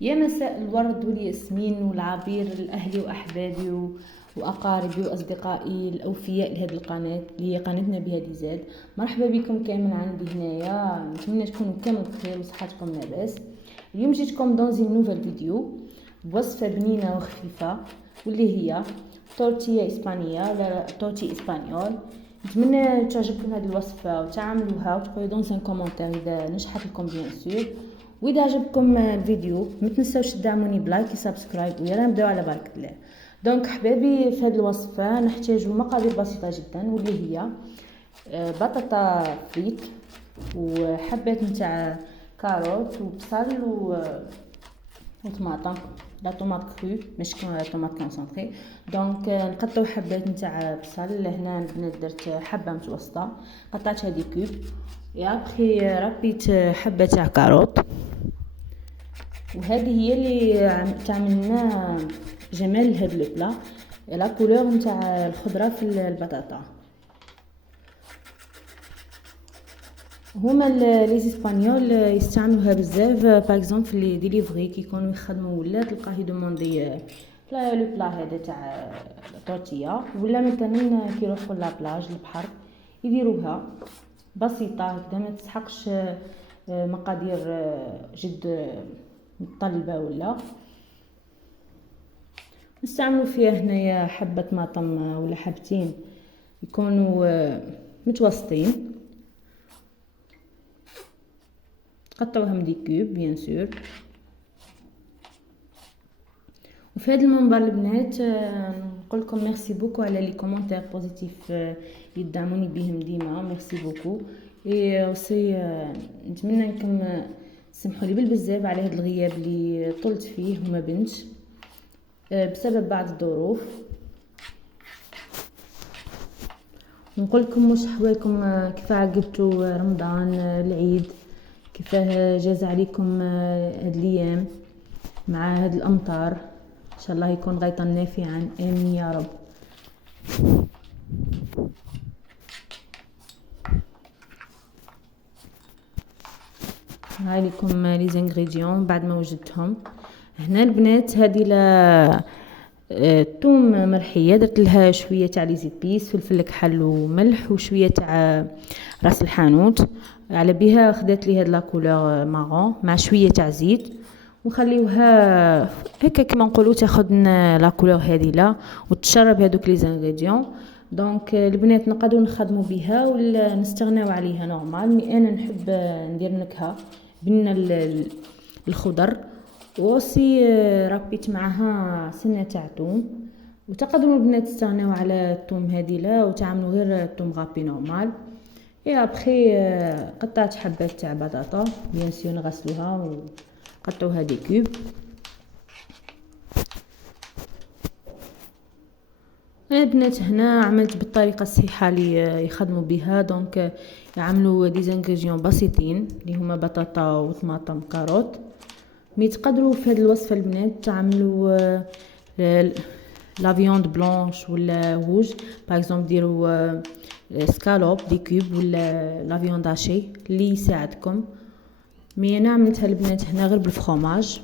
يا مساء الورد والياسمين والعبير لأهلي وأحبابي وأقاربي وأصدقائي الأوفياء لهذه القناة اللي هي قناتنا بهذه زاد. مرحبا بكم كامل عندي هنايا، نتمنى تكونوا كامل بخير وصحتكم لاباس. اليوم جيتكم دون نوفل فيديو بوصفة بنينة وخفيفة واللي هي تورتيا إسبانية ولا تورتي إسبانيول. نتمنى تعجبكم هذه الوصفة وتعملوها وتقولوا دون كومنتير إذا نجحت لكم بيان سور. واذا عجبكم الفيديو ما تنساوش تدعموني بلايك وسبسكرايب ويلا نبداو على بركه الله. دونك حبايبي في هذه الوصفه نحتاج مقادير بسيطه جدا واللي هي بطاطا فريت وحبات نتاع كاروت وبصل وطماطم، لا طوماط كرو مش طوماط كونسونطري. دونك نقطعوا حبات نتاع بصل. هنا البنات درت حبه متوسطه قطعت هذه كوب. يا ابخي ربيت حبه تاع كاروت، وهذه هي اللي تعملنا جمال لهذا البلا، لا كولور نتاع الخضره في البطاطا. هما لي اسبانيول يستعملوها بزاف باغ اكزومبل في لي ديليفري كي يكونوا يخدموا ولا تلقاه يدوموندي لا لو بلا هذا تاع طورتيا، ولا مثلا كي يروحوا لا بلاج البحر يديروها بسيطه هكذا ما تسحقش مقادير جد مطلبه. ولا نستعملوا فيها هنايا حبه طماطم ولا حبتين يكونوا متوسطين، قطعوهم دي كوب بيان سور. وفي هذا المنبر البنات نقول لكم ميرسي بوكو على لي كومونتير بوزيتيف يدعموني بهم ديما، ميرسي بوكو. اي اوسي نتمنى انكم تسمحوا لي بالبزاف على هذا الغياب اللي طلت فيه وما بنتش بسبب بعض الظروف. نقول لكم واش حوالكم، كيف عقبتوا رمضان العيد، كيفاه جاز عليكم هاد الايام مع هاد الامطار. ان شاء الله يكون غيطا نافعا امين يا رب. هاي لكم لي زانغريديون بعد ما وجدتهم. هنا البنات هذه لا توم مرحيه درت لها شويه تاع لي زيبيس، فلفل كحل وملح وشويه تاع راس الحانوت، على بها خدات لي هاد لا كولور مارون مع شويه تاع زيت ونخليوها هكا كما نقولوا تاخذنا لا كولور هذه لا وتشرب هذوك لي زانغريديون. دونك البنات نقدروا نخدموا بها ولا نستغناو عليها نورمال، مي انا نحب ندير نكهه بين الخضر. وصي ربيت معها سنه تاع ثوم، وتقدروا البنات تستغناو على الثوم هذه لا وتعملوا غير الثوم غابي نورمال. اي ابخي قطعت حبات تاع بطاطا بيان سور نغسلوها وقطعوها دي كوب. البنات هنا عملت بالطريقه الصحيحه اللي يخدموا بها. دونك يعملوا دي زانغريديون بسيطين اللي هما بطاطا وطماطم كاروت. مي تقدروا في هذه الوصفه البنات تعملوا لا فيوند بلانش ولا روج باغ اكزومبل ديروا سكالوب دي كوب ولا لا فيوند هاشي اللي يساعدكم. مي انا عملتها البنات هنا غير بالفرomاج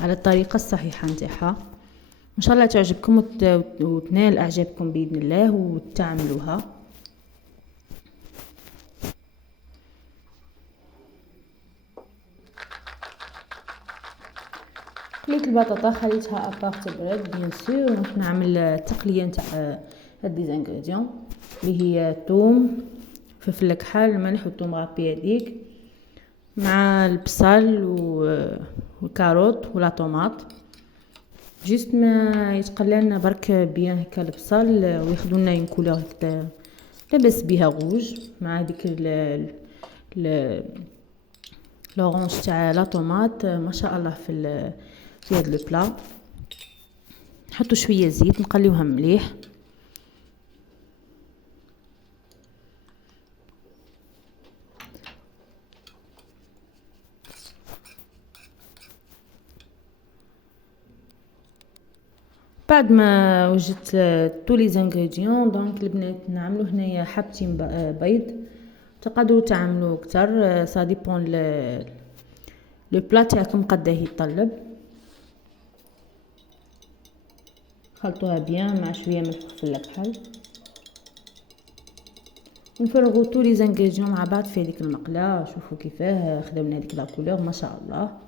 على الطريقه الصحيحه نتاعها. ان شاء الله تعجبكم وتنال اعجابكم باذن الله وتعملوها. خليت البطاطا خليتها ابار تبرد بيان سور. راح نعمل التقليه نتاع هاد لي زانغريديون اللي هي ثوم فلفل كحل ملح وثوم غابي هذيك مع البصل والكاروت ولا طوماط. جست ما يتقلى لنا برك بيان هكا البصل وياخذوا لنا اون كولور هكذا لاباس بها غوج مع ديك لورانج تاع لا طوماط ما شاء الله في هذا البلا. نحطوا شويه زيت نقليوها مليح. بعد ما وجدت تو لي زانغريديون دونك البنات نعملوا هنايا حبتين بيض. تقدروا تعملوا اكثر سا ديبون لو بلا تاعكم قداه يطلب. خلطوها بيان مع شويه ملح وفلفل كحل، ونفرغوا تو لي زانغريديون مع بعض في هذيك المقله. شوفوا كيفاه خداونا هذيك لا كولور ما شاء الله.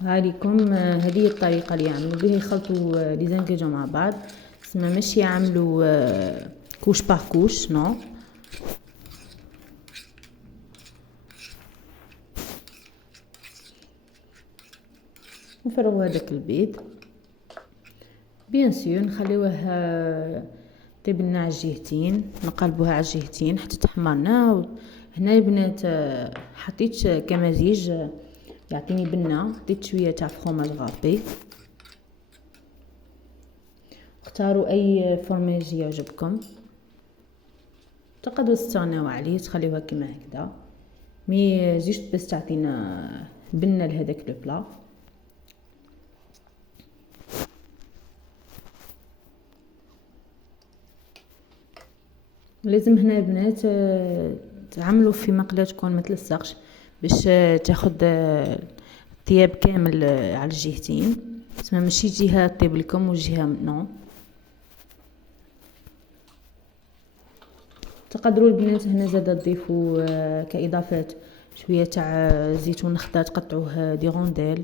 هاليكم هذه هي الطريقه اللي يعملوا بها، يخلطوا لي زانغريديون مع بعض. تسمى ماشي يعملوا كوش بار كوش، نو. نفرغوا هذاك البيض بيان سور، نخليوه تبنى على الجهتين، نقلبوها على الجهتين حتى تحمرنا. هنا البنات حطيت كمزيج يعطيني بنه، حطيت شويه تاع فروماج غابي. اختاروا اي فرماج يعجبكم، تقدروا تستغناو عليه تخليوها كيما هكذا، مي جيست بس تعطينا بنه لهذاك لو بلا. لازم هنا البنات تعملوا في مقله تكون ما تلصقش، باش تاخد الطياب كامل على الجهتين. تسمى ماشي جهه طيب لكم وجهه نو. تقدروا البنات هنا زاده تضيفوا كاضافات شويه تاع زيتون اخضر تقطعوه دي رونديل،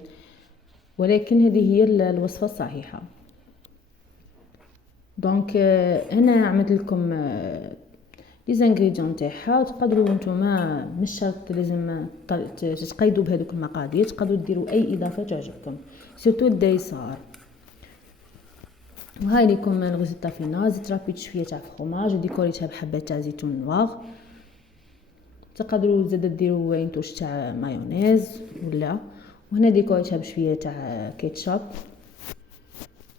ولكن هذه هي الوصفه الصحيحه. دونك هنا عملت لكم لي زانغريديون تاعها. تقدروا نتوما مش شرط لازم تتقيدوا بهذوك المقادير، تقدروا ديروا اي اضافه تعجبكم سورتو الديسار. وهاي ليكم الريزلطا فينال. زدت رابيت شويه تاع فروماج وديكوريتها بحبه تاع زيتون نوار. تقدروا زاد ديروا وين توش تاع مايونيز ولا، وهنا ديكوريتها بشويه تاع كيتشاب.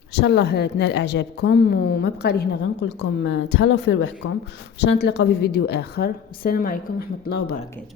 ان شاء الله تنال اعجابكم، وما بقى لي هنا غير نقول لكم تهلاو في رواحكم، ان شاء الله نتلاقاو في فيديو اخر. السلام عليكم ورحمه الله وبركاته.